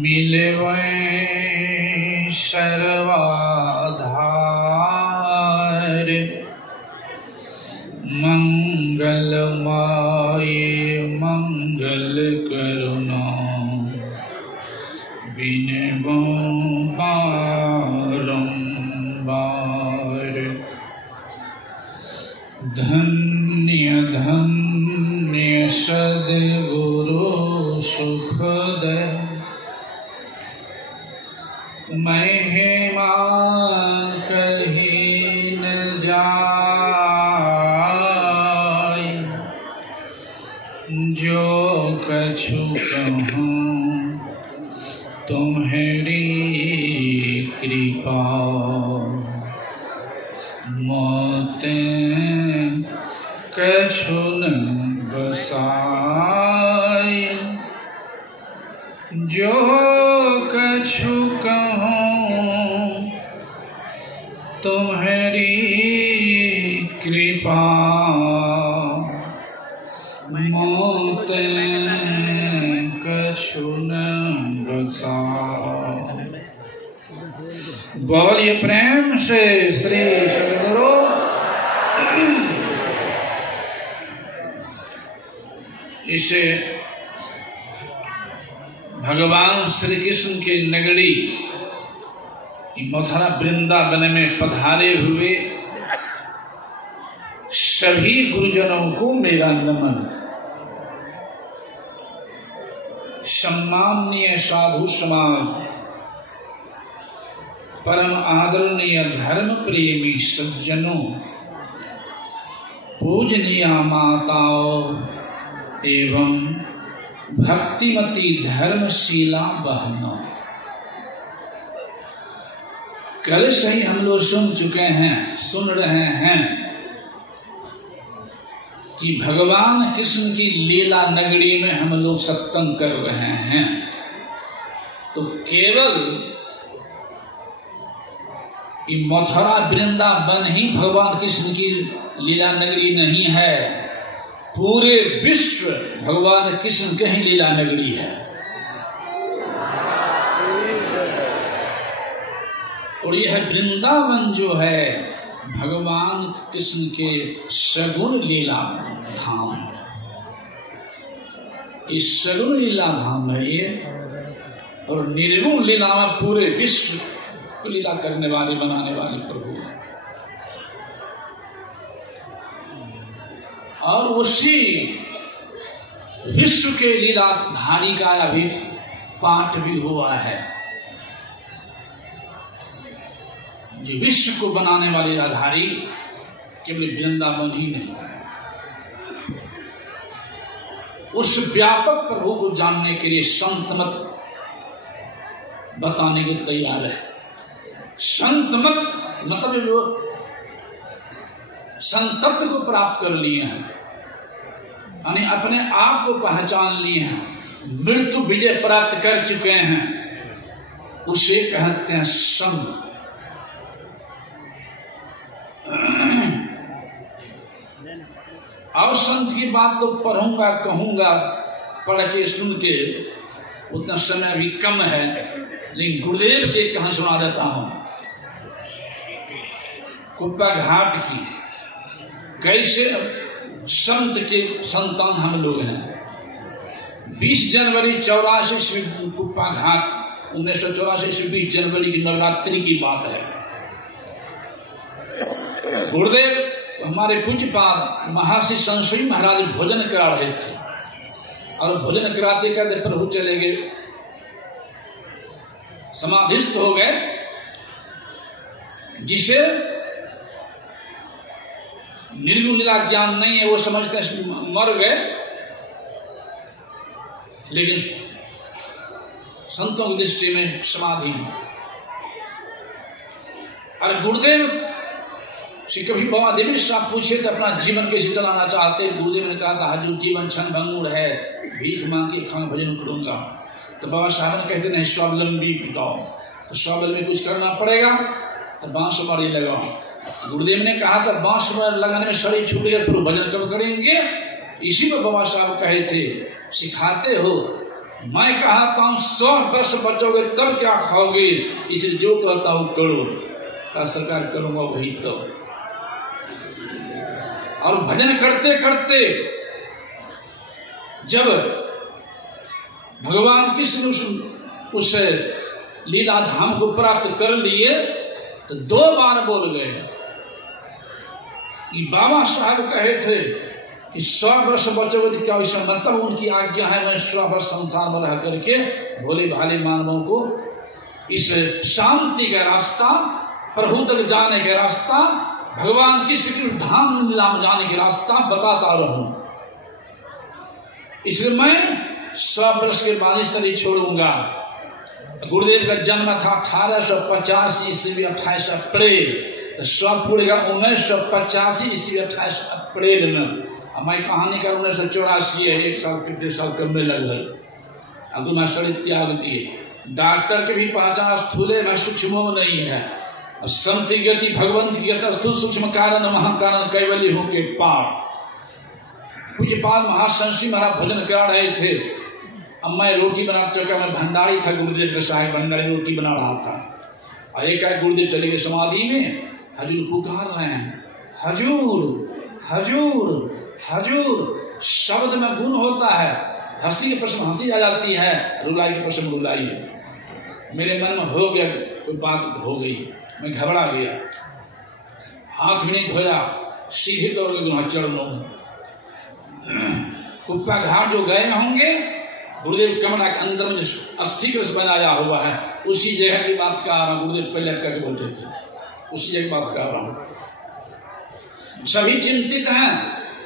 मिलवे सर्वाधार मंगलमय मंगल करुणा बिनबो बारंबार। धन्य धन्य सद्गुरु सुखदय महिमा कहीं न जाय। जो कछु कहूँ तुम्हारी कृपा मोते कछु न बसाय। जो कछु कहूँ तुम्हारी कृपा मोते कछु न बसाय। बोलिए प्रेम से श्री सद्गुरु। इसे भगवान श्री कृष्ण के नगरी मथुरा वृंदावन में पधारे हुए सभी गुरुजनों को मेरा नमन। सम्माननीय साधु समाज, परम आदरणीय धर्म प्रेमी सज्जनों, पूजनीय माताओं एवं भक्तिमती धर्मशीला बहनों, कल से ही हम लोग सुन रहे हैं कि भगवान कृष्ण की लीला नगरी में हम लोग सत्संग कर रहे हैं। तो केवल मथुरा वृंदावन ही भगवान कृष्ण की लीला नगरी नहीं है, पूरे विश्व भगवान कृष्ण के ही लीला नगरी है। और यह वृंदावन जो है भगवान कृष्ण के सगुण लीला धाम है। इस सगुण लीला धाम है ये, और निर्गुण लीला में पूरे विश्व को लीला करने वाले बनाने वाले प्रभु है। और उसी विश्व के लीलाधारी का अभी पाठ भी हुआ है। जो विश्व को बनाने वाले लीलाधारी केवल वृंदावन ही नहीं, उस व्यापक प्रभु को जानने के लिए संत मत बताने के तैयार है। संत मत मतलब जो संतत्व को प्राप्त कर लिए हैं, यानी अपने आप को पहचान लिए हैं, मृत्यु विजय प्राप्त कर चुके हैं, उसे कहते हैं संत। और संत की बात तो पढ़ूंगा कहूंगा, पढ़ के सुन के उतना समय भी कम है, लेकिन गुरुदेव के कहां सुना देता हूं। कुप्पा घाट की कैसे संत के संतान हम लोग हैं। 20 जनवरी 84 से कुप्पा घाट 1984 से 20 जनवरी की नवरात्रि की बात है। गुरुदेव हमारे पूज्यपाद महर्षि संसई महाराज भोजन करा रहे थे, और भोजन कराते करते प्रभु चले गए, समाधिस्थ हो गए। जिसे निर्गुण लीला ज्ञान नहीं है वो समझते हैं मर गए, लेकिन संतों की दृष्टि में समाधि। और गुरुदेव से कभी बाबा देवी साहब पूछे तो अपना जीवन कैसे चलाना चाहते, गुरुदेव ने कहा था हजूर जीवन क्षण भंगुर है, भीख मांग के खान भजन करूंगा। तो बाबा साहब कहते नहीं स्वावलंबी बताओ, तो स्वावलंबी कुछ करना पड़ेगा, तो बांस मारी लगाओ। गुरुदेव ने कहा था बांस लगाने में शरीर छूटेगा, फिर भजन कब करेंगे। इसी पर बाबा साहब कहे थे सिखाते हो मैं कहता हूं 100 वर्ष बचोगे तब क्या खाओगे, इसलिए जो कहता हूं करो। का सरकार करूंगा वही तो। और भजन करते करते जब भगवान कृष्ण उस लीला धाम को प्राप्त कर लिए तो 2 बार बोल गए कि बाबा साहब कहे थे कि 100 वर्ष बचोगे तो क्या, इसमें मतलब उनकी आज्ञा है मैं 100 वर्ष संसार में रह करके भोले भाले मानवों को इस शांति का रास्ता, प्रभु तक जाने का रास्ता, भगवान कृष्ण के धाम लीला में जाने का रास्ता बताता रहूं। इसलिए मैं 100 वर्ष के बाद शरीर छोड़ूंगा। गुरुदेव का जन्म था 1885 ईस्वी 28 अप्रैल, तो 100 पूरेगा 1985 ईस्वी 28 अप्रैल में। अब मैं कहानी का 1984 है, 1 साल कितने साल कम में लगभग। अब मैं शरीर त्याग दिए। डॉक्टर के भी पहचान स्थूले में सूक्ष्म नहीं है। संति गति भगवंत की स्थूल सूक्ष्म कारण महाकारण कैवल्य हो के पार। पूज्यपाल महासंसी महाराज भजन कर रहे थे। अब मैं रोटी बना चुका, मैं भंडारी था, गुरुदेव के साहेब भंडारी रोटी बना रहा था। और एक गुरुदेव चले गए समाधि में। हजूर पुकार रहे हैं, हजूर हजूर हजूर। शब्द में गुण होता है। हंसी के प्रश्न हंसी आ जाती है, रुलाई के प्रश्न रुलाई। मेरे मन में हो गया, कोई बात हो गई, मैं घबरा गया, हाथ भी नहीं धोया, सीधे तौर पर चरणों में। कुप्पा घाट जो गए होंगे, गुरुदेव कमरा के अंदर में जो अस्थि कलश बनाया हुआ है, उसी जगह की बात कर रहा हूं। गुरुदेव पहले करके बोलते थे, उसी जगह बात कर रहा हूं। सभी चिंतित हैं।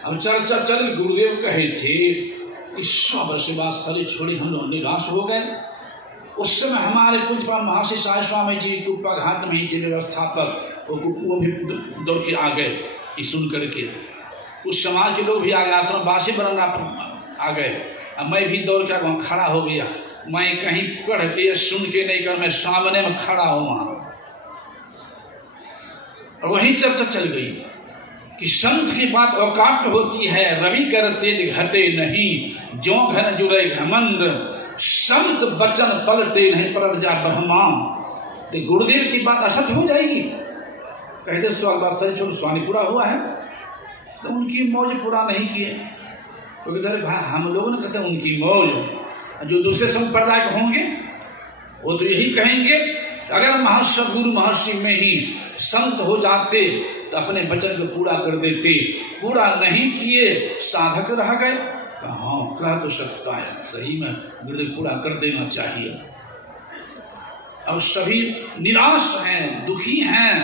अब चर्चा चल, गुरुदेव कहे थे कि 100 वर्ष बाद शरीर छोड़ी हम लोग निराश हो गए। उस समय हमारे कुछ महर्षि साई स्वामी जी कुप्पा घाट में ही थे व्यवस्था पर, वो भी दौड़ के आ गए ये सुन करके। उस समाज के लोग भी आ गए, आश्रम वासी बनना आ गए। अब मैं भी दौड़ कर वहां खड़ा हो गया। मैं कहीं पढ़ के सुन के नहीं कर, मैं सामने में खड़ा हूं वहां। और वहीं चर्चा चल गई कि संत की बात औकाट होती है, रवि कर तेज घटे नहीं, ज्यों घन जुड़े घमंड, संत बचन पलटे नहीं पलट जा ब्रह्मा। तो गुरुदेव की बात असत हो जाएगी। कहते स्वामी स्वामी पूरा हुआ है, तो उनकी मौज पूरा नहीं किए। तो इधर भाई हम लोगों ने कहते उनकी मौज। जो दूसरे संप्रदाय के होंगे वो तो यही कहेंगे, अगर महर्षि गुरु महर्षि में ही संत हो जाते तो अपने वचन को पूरा कर देते। पूरा नहीं किए, साधक रह गए। हाँ, कह तो सकता है, सही में गुरुदेव पूरा कर देना चाहिए। अब सभी निराश हैं, दुखी हैं।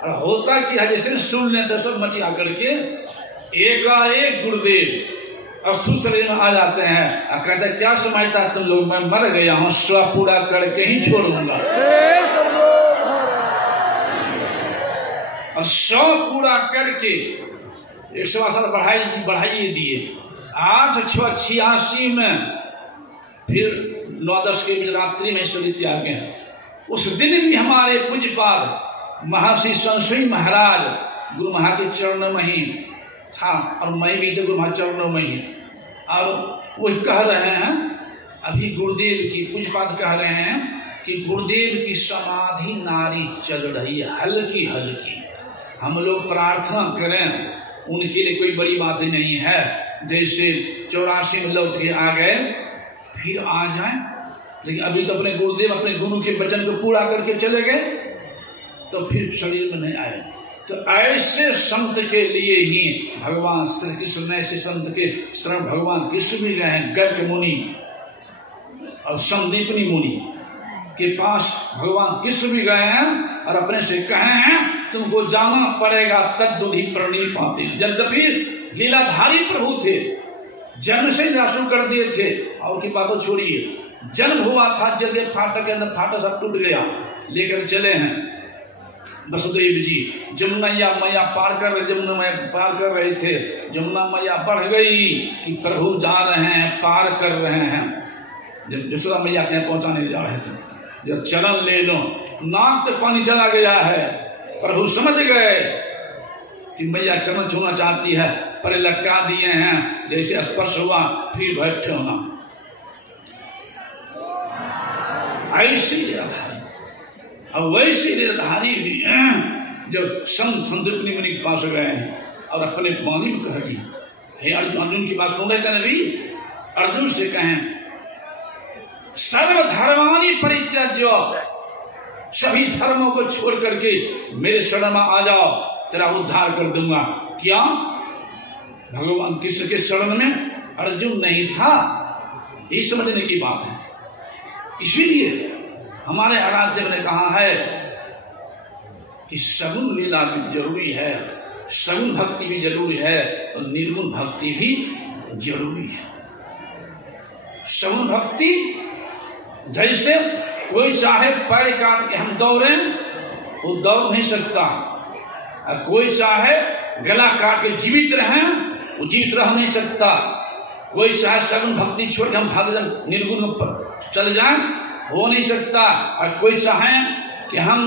और होता कि जैसे सुन लेते सब मटिया करके एकाएक गुरुदेव अस्तु शरीर में आ जाते हैं और कहते क्या समझता तुम लोग, मैं मर गया हूं, स्व पूरा करके ही छोड़ूंगा। और 100 पूरा करके 100 साल बढ़ाइए दिए। 8/6/86 में फिर 9-10 के रात्रि में शरीर त्याग गए। उस दिन भी हमारे पूज्यपाद महर्षि संशय महाराज गुरु महा के चरणों में ही था, और मैं भी तो गुरु महा चरणों में ही। और वो कह रहे हैं, अभी गुरुदेव की पूज्यपाद कह रहे हैं कि गुरुदेव की समाधि नारी चल रही है, हल्की हल्की। हम लोग प्रार्थना करें, उनके लिए कोई बड़ी बात नहीं है। जैसे 84 में लौट के आ गए, फिर आ जाए, लेकिन अभी तो अपने गुरुदेव अपने गुरु के वचन को पूरा करके चले गए, तो फिर शरीर में नहीं आए। तो ऐसे संत के लिए ही भगवान श्री कृष्ण, ऐसे संत के शरण भगवान कृष्ण भी गए हैं। गर्ग मुनि और संदीपनी मुनि के पास भगवान कृष्ण भी गए हैं और अपने से कहे हैं तुमको जाना पड़ेगा, तद्दुधि प्रणीपाते। यद्यपि लीलाधारी प्रभु थे, जन्म से शुरू कर दिए थे, और की बातों छोड़िए, जन्म हुआ था जल्दी फाटक के अंदर, फाटक सब टूट गया, लेकर चले हैं वसुदेव जी। जमुना मैया पार कर रहे थे। जमुना मैया बढ़ गई कि प्रभु जा रहे हैं, पार कर रहे हैं। जब यशोदा मैया के पहुंचाने जा रहे थे, जब चरण ले लो, नाक तक पानी चला गया है। प्रभु समझ गए कि मैया चरण छूना चाहती है, पर लटका दिए हैं। जैसे स्पर्श हुआ फिर बैठे होना। ऐसी लीलाधारी। अब वैसी लीलाधारी जब संतुष्टि मुनि के पास गए और अपने वाणी में कह दी, हे अर्जुन की बात सुन रहे थे, अर्जुन से कहें सर्वधर्मानि परित्यज्य, सभी धर्मों को छोड़ करके मेरे शरण में आ जाओ, तेरा उद्धार कर दूंगा। क्या भगवान कृष्ण के शरण में अर्जुन नहीं था? ये समझने की बात है। इसीलिए हमारे आराध्य ने कहा है कि सगुण लीला भी जरूरी है, सगुण भक्ति भी जरूरी है और निर्गुण भक्ति भी जरूरी है। सगुण भक्ति जैसे कोई चाहे पैर काट के हम दौड़ें, वो दौड़ नहीं सकता, और कोई चाहे गला काट के जीवित रहें, वो जीवित रह नहीं सकता। कोई चाहे सगुण भक्ति छोड़ के हम भाग निर्गुण पर चले जाएं, हो नहीं सकता। और कोई चाहे कि हम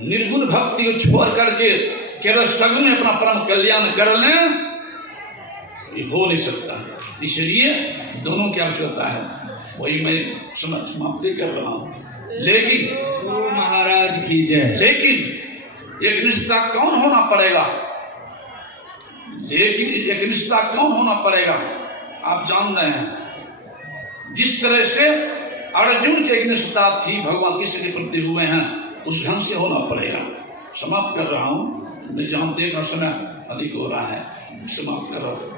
निर्गुण भक्ति को छोड़ करके केवल सगुण में अपना परम कल्याण कर लें, ये हो नहीं सकता। इसलिए दोनों की आवश्यकता है, वही मैं समाप्ति कर रहा हूं। लेकिन गुरु महाराज की जय। लेकिन एक निष्ठा कौन होना पड़ेगा? लेकिन एक निष्ठा कौन होना पड़ेगा? आप जान रहे हैं, जिस तरह से अर्जुन की एक निष्ठा थी भगवान कृष्ण के प्रति हुए हैं, उस ढंग से होना पड़ेगा। समाप्त कर रहा हूं, मैं जानते का समय अधिक हो रहा है, समाप्त कर रहा हूं।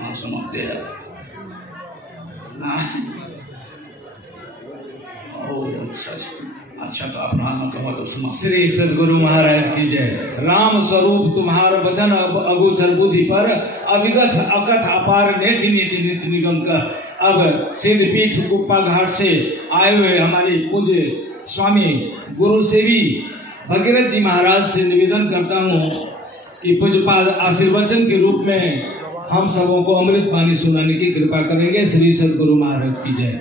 हाँ, समाप्त है। अच्छा तो आप नाम कहो तो सुनो। श्री सदगुरु महाराज की जय। राम स्वरूप तुम्हारा वचन अब अगोचर बुद्धि पर, अविगत अकथ अपार नेति नीति नित्य निगम का। अब सिद्धपीठ गुप्पा घाट से आए हुए हमारे पूज्य स्वामी गुरु सेवी भगीरथ जी महाराज से निवेदन करता हूँ कि पूज्यपाद आशीर्वचन के रूप में हम सबों को अमृत वाणी सुनाने की कृपा करेंगे। श्री सदगुरु महाराज की जय।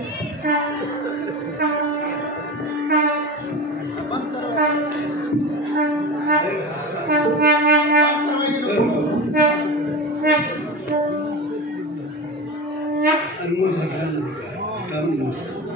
Hermosa,